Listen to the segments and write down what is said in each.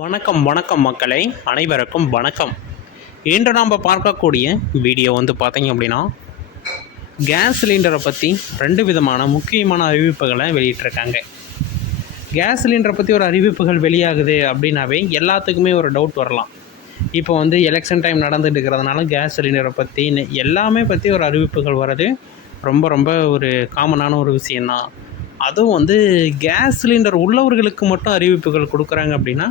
வணக்கம் வணக்கம் மக்களே, அனைவருக்கும் வணக்கம். இன்று நாம் பார்க்கக்கூடிய வீடியோ பார்த்தீங்க அப்படின்னா, கேஸ் சிலிண்டரை பற்றி 2 விதமான முக்கியமான அறிவிப்புகளை வெளியிட்டிருக்காங்க. கேஸ் சிலிண்டரை பற்றி ஒரு அறிவிப்புகள் வெளியாகுது அப்படின்னாவே எல்லாத்துக்குமே ஒரு டவுட் வரலாம். இப்போ எலெக்ஷன் டைம் நடந்துட்டு இருக்கிறதுனால கேஸ் சிலிண்டரை பற்றி எல்லாமே பற்றி ஒரு அறிவிப்புகள் வர்றது ரொம்ப ரொம்ப ஒரு காமனான ஒரு விஷயந்தான். அதுவும் கேஸ் சிலிண்டர் உள்ளவர்களுக்கு மட்டும் அறிவிப்புகள் கொடுக்குறாங்க அப்படின்னா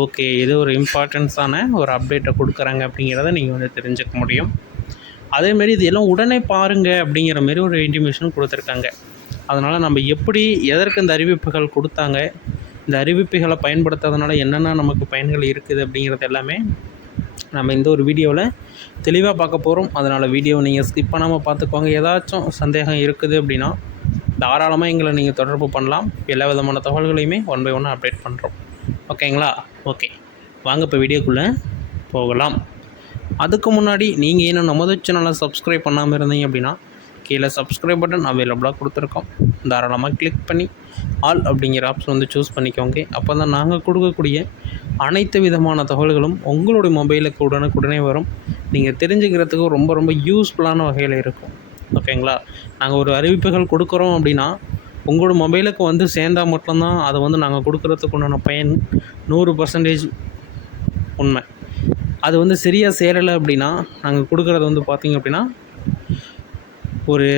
ஓகே, இது ஒரு இம்பார்ட்டன்ஸான ஒரு அப்டேட்டை கொடுக்குறாங்க அப்படிங்கிறத நீங்கள் தெரிஞ்சுக்க முடியும். அதேமாரி இது எல்லாம் உடனே பாருங்கள் அப்படிங்கிற மாரி ஒரு இன்டிமேஷன் கொடுத்துருக்காங்க. அதனால் நம்ம எப்படி எதற்கு இந்த அறிவிப்புகள் கொடுத்தாங்க, இந்த அறிவிப்புகளை பயன்படுத்துறதுனால என்னென்ன நமக்கு பயன்கள் இருக்குது அப்படிங்கிறது எல்லாமே நம்ம இந்த ஒரு வீடியோவில் தெளிவாக பார்க்க போகிறோம். அதனால் வீடியோவை நீங்கள் ஸ்கிப் பண்ணாமல் பார்த்துக்கோங்க. ஏதாச்சும் சந்தேகம் இருக்குது அப்படின்னா தாராளமாக எங்களை நீங்கள் தொடர்பு பண்ணலாம். எல்லா விதமான தகவல்களையுமே ஒன் பை ஒன் அப்டேட் பண்ணுறோம். ஓகேங்களா? ஓகே, வாங்க இப்போ வீடியோக்குள்ளே போகலாம். அதுக்கு முன்னாடி நீங்கள் இன்னும் நமது சேனலை சப்ஸ்கிரைப் பண்ணாமல் இருந்தீங்க அப்படின்னா கீழே சப்ஸ்கிரைப் பட்டன் அவைலபிளாக கொடுத்துருக்கோம். தாராளமாக கிளிக் பண்ணி ஆல் அப்படிங்கிற ஆப்ஷன் சூஸ் பண்ணிக்கோங்க. அப்போ தான் நாங்கள் கொடுக்கக்கூடிய அனைத்து விதமான தகவல்களும் உங்களுடைய மொபைலுக்கு உடனுக்குடனே வரும். நீங்கள் தெரிஞ்சுக்கிறதுக்கு ரொம்ப ரொம்ப யூஸ்ஃபுல்லான வகையில் இருக்கும். ஓகேங்களா? நாங்கள் ஒரு அறிவிப்புகள் கொடுக்குறோம் அப்படின்னா உங்களோட மொபைலுக்கு சேர்ந்தால் மட்டும்தான் அதை நாங்கள் கொடுக்குறதுக்கு உண்டான பயன் 100% உண்மை. அது சரியாக சேரலை அப்படின்னா நாங்கள் கொடுக்குறது பார்த்திங்க அப்படின்னா ஒரு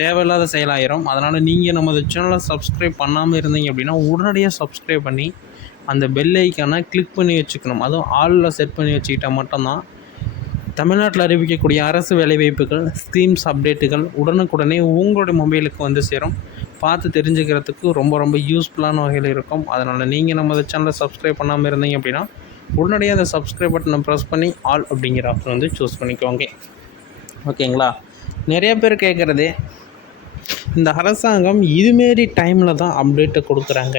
தேவையில்லாத செயலாயிரும். அதனால் நீங்கள் நமது சேனலை சப்ஸ்கிரைப் பண்ணாமல் இருந்தீங்க அப்படின்னா உடனடியாக சப்ஸ்கிரைப் பண்ணி அந்த பெல் ஐக்கானை கிளிக் பண்ணி வச்சுக்கணும். அதுவும் ஆலில் செட் பண்ணி வச்சுக்கிட்டால் மட்டும்தான் தமிழ்நாட்டில் அறிவிக்கக்கூடிய அரசு வேலைவாய்ப்புகள், ஸ்கீம்ஸ் அப்டேட்டுகள் உடனுக்குடனே உங்களுடைய மொபைலுக்கு சேரும். பார்த்து தெரிஞ்சுக்கிறதுக்கு ரொம்ப ரொம்ப யூஸ்ஃபுல்லான வகையில் இருக்கும். அதனால் நீங்கள் நமது சேனலை சப்ஸ்கிரைப் பண்ணாமல் இருந்தீங்க அப்படின்னா உடனடியாக அந்த சப்ஸ்கிரைப் பட்டனை ப்ரெஸ் பண்ணி ஆல் அப்படிங்கிற ஆப்ஷன் சூஸ் பண்ணிக்கோங்க. ஓகேங்களா? நிறைய பேர் கேட்குறது, இந்த அரசாங்கம் இதுமாரி டைமில் தான் அப்டேட்டை கொடுக்குறாங்க,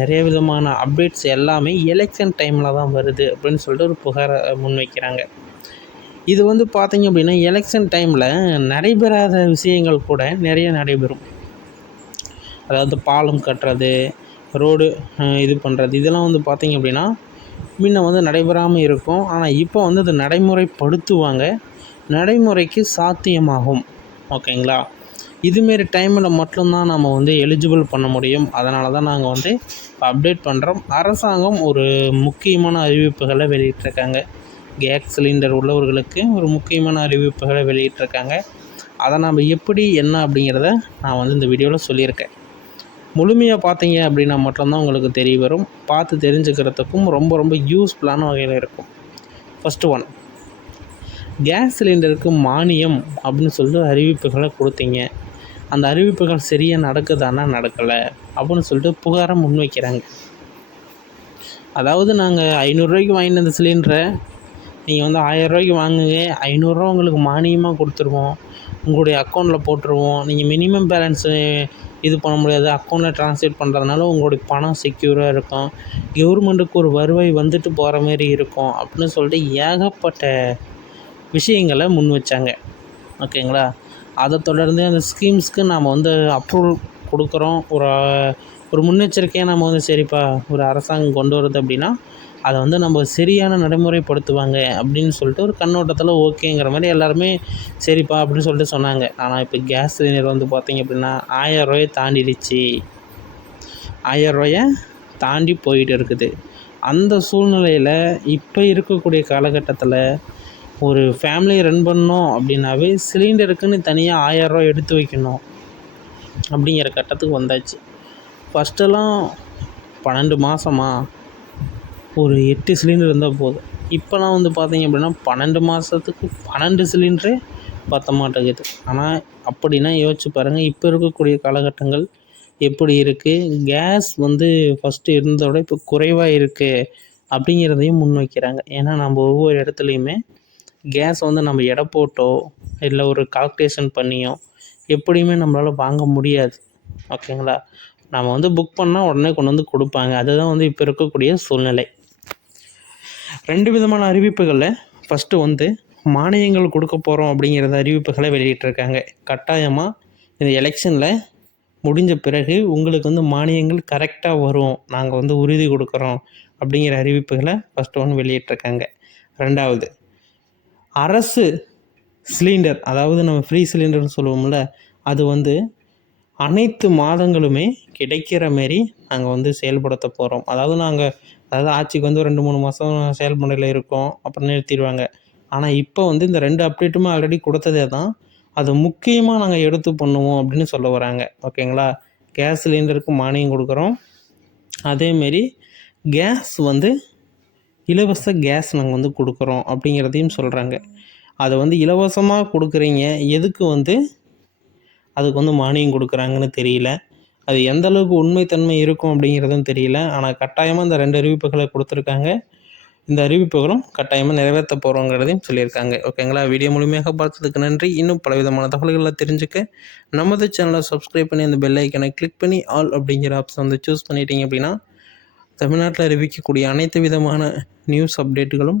நிறைய விதமான அப்டேட்ஸ் எல்லாமே எலெக்ஷன் டைமில் தான் வருது அப்படின்னு சொல்லிட்டு ஒரு புகாரை முன்வைக்கிறாங்க. இது பார்த்திங்க அப்படின்னா எலெக்ஷன் டைமில் நடைபெறாத விஷயங்கள் கூட நிறைய நடைபெறும். அதாவது பாலம் கட்டுறது, ரோடு இது பண்ணுறது, இதெல்லாம் பார்த்திங்க அப்படின்னா முன்ன நடைபெறாமல் இருக்கும். ஆனால் இப்போ அது நடைமுறைப்படுத்துவாங்க, நடைமுறைக்கு சாத்தியமாகும். ஓகேங்களா? இதுமாரி டைமில் மட்டும்தான் நம்ம எலிஜிபிள் பண்ண முடியும். அதனால தான் நாங்கள் அப்டேட் பண்ணுறோம். அரசாங்கம் ஒரு முக்கியமான அறிவிப்புகளை வெளியிட்டிருக்காங்க. கேஸ் சிலிண்டர் உள்ளவர்களுக்கு ஒரு முக்கியமான அறிவிப்புகளை வெளியிட்டிருக்காங்க. அதை நம்ம எப்படி என்ன அப்படிங்கிறத நான் இந்த வீடியோவில் சொல்லியிருக்கேன். முழுமையாக பார்த்தீங்க அப்படின்னா மட்டும்தான் உங்களுக்கு தெரிய வரும். பார்த்து தெரிஞ்சுக்கிறதுக்கும் ரொம்ப ரொம்ப யூஸ்ஃபுல்லான வகையில் இருக்கும். ஃபஸ்ட்டு ஒன், கேஸ் சிலிண்டருக்கு மானியம் அப்படின்னு சொல்லிட்டு அறிவிப்புகளை கொடுத்தீங்க. அந்த அறிவிப்புகள் சரியாக நடக்குதானா நடக்கலை அப்படின்னு சொல்லிட்டு புகாரை முன்வைக்கிறாங்க. அதாவது நாங்கள் 500 வாங்கின அந்த சிலிண்டரை நீங்கள் 1000 வாங்குங்க, 500 உங்களுக்கு மானியமாக கொடுத்துருவோம், உங்களுடைய அக்கௌண்ட்டில் போட்டுருவோம். நீங்கள் மினிமம் பேலன்ஸு இது பண்ண முடியாது, அக்கௌண்ட்டில் ட்ரான்ஸ்ஃபர் பண்ணுறதுனால உங்களுடைய பணம் செக்யூராக இருக்கும், கவர்மெண்ட்டுக்கு ஒரு வருவாய் வந்துட்டு போகிற மாரி இருக்கும் அப்படின்னு சொல்லிட்டு ஏகப்பட்ட விஷயங்களை முன் வச்சாங்க. ஓகேங்களா? அதை தொடர்ந்து அந்த ஸ்கீம்ஸ்க்கு நாம் அப்ரூவல் கொடுக்குறோம். ஒரு முன்னெச்சரிக்கையாக நம்ம சரிப்பா ஒரு அரசாங்கம் கொண்டு வருது அப்படின்னா அதை நம்ம சரியான நடைமுறைப்படுத்துவாங்க அப்படின்னு சொல்லிட்டு ஒரு கண்ணோட்டத்தில் ஓகேங்கிற மாதிரி எல்லாருமே சரிப்பா அப்படின்னு சொல்லிட்டு சொன்னாங்க. ஆனால் இப்போ கேஸ் சிலிண்டர் பார்த்திங்க அப்படின்னா 1000 தாண்டிடுச்சு, 1000 தாண்டி போயிட்டு இருக்குது. அந்த சூழ்நிலையில் இப்போ இருக்கக்கூடிய காலகட்டத்தில் ஒரு ஃபேமிலி ரன் பண்ணோம் அப்படின்னாவே சிலிண்டருக்குன்னு தனியாக 1000 எடுத்து வைக்கணும் அப்படிங்கிற கட்டத்துக்கு வந்தாச்சு. ஃபஸ்ட்டெல்லாம் 12 மாதமா ஒரு 8 சிலிண்டர் இருந்தால் போதும். இப்போலாம் பார்த்திங்க அப்படின்னா 12 மாதத்துக்கு 12 சிலிண்டரே பற்ற மாட்டேங்குது. ஆனால் அப்படின்னா யோசிச்சு பாருங்கள், இப்போ இருக்கக்கூடிய காலகட்டங்கள் எப்படி இருக்குது. கேஸ் ஃபஸ்ட்டு இருந்ததோட இப்போ குறைவாக இருக்குது அப்படிங்கிறதையும் முன்வைக்கிறாங்க. ஏன்னா நம்ம ஒவ்வொரு இடத்துலையுமே கேஸ் நம்ம எடை போட்டோ இல்லை ஒரு கால்குலேஷன் பண்ணியோ எப்படியுமே நம்மளால் வாங்க முடியாது. ஓகேங்களா? நம்ம புக் பண்ணால் உடனே கொண்டு கொடுப்பாங்க. அதுதான் இப்போ இருக்கக்கூடிய சூழ்நிலை. 2 விதமான அறிவிப்புகளில் ஃபஸ்ட்டு மானியங்கள் கொடுக்க போகிறோம் அப்படிங்கிறத அறிவிப்புகளை வெளியிட்டிருக்காங்க. கட்டாயமாக இந்த எலெக்ஷனில் முடிஞ்ச பிறகு உங்களுக்கு மானியங்கள் கரெக்டாக வரும், நாங்கள் உறுதி கொடுக்குறோம் அப்படிங்கிற அறிவிப்புகளை ஃபஸ்ட்டு ஒன்று வெளியிட்டிருக்காங்க. ரெண்டாவது, அரசு சிலிண்டர், அதாவது நம்ம ஃப்ரீ சிலிண்டர்னு சொல்லுவோம்ல, அது வந்து அனைத்து மாதங்களுமே கிடைக்கிற மாரி நாங்கள் வந்து செயல்படுத்த போகிறோம். அதாவது ஆட்சிக்கு வந்து 2-3 மாதம் செயல்முறையில் இருக்கும், அப்புறம் நிறுத்திடுவாங்க. ஆனால் இப்போ வந்து இந்த 2 அப்டேட்டுமே ஆல்ரெடி கொடுத்ததே தான், அது முக்கியமாக நாங்கள் எடுத்து பண்ணுவோம் அப்படின்னு சொல்ல வராங்க. ஓகேங்களா? கேஸ் சிலிண்டருக்கு மானியம் கொடுக்குறோம். அதேமாரி கேஸ் வந்து இலவச கேஸ் நாங்கள் வந்து கொடுக்குறோம் அப்படிங்கிறதையும் சொல்கிறாங்க. அதை வந்து இலவசமாக கொடுக்குறீங்க, எதுக்கு வந்து அதுக்கு வந்து மானியம் கொடுக்குறாங்கன்னு தெரியல. அது எந்த அளவுக்கு உண்மைத்தன்மை இருக்கும் அப்படிங்கிறதும் தெரியல. ஆனால் கட்டாயமாக இந்த 2 அறிவிப்புகளை கொடுத்துருக்காங்க. இந்த அறிவிப்புகளும் கட்டாயமாக நிறைவேற்ற போகிறோங்கிறதையும் சொல்லியிருக்காங்க. ஓகேங்களா? வீடியோ முழுமையாக பார்த்ததுக்கு நன்றி. இன்னும் பலவிதமான தகவல்களை தெரிஞ்சுக்க நமது சேனலை சப்ஸ்கிரைப் பண்ணி அந்த பெல் ஐக்கனை கிளிக் பண்ணி ஆல் அப்படிங்கிற ஆப்ஷன் வந்து சூஸ் பண்ணிட்டீங்க அப்படின்னா தமிழ்நாட்டில் அறிவிக்கக்கூடிய அனைத்து விதமான நியூஸ் அப்டேட்டுகளும்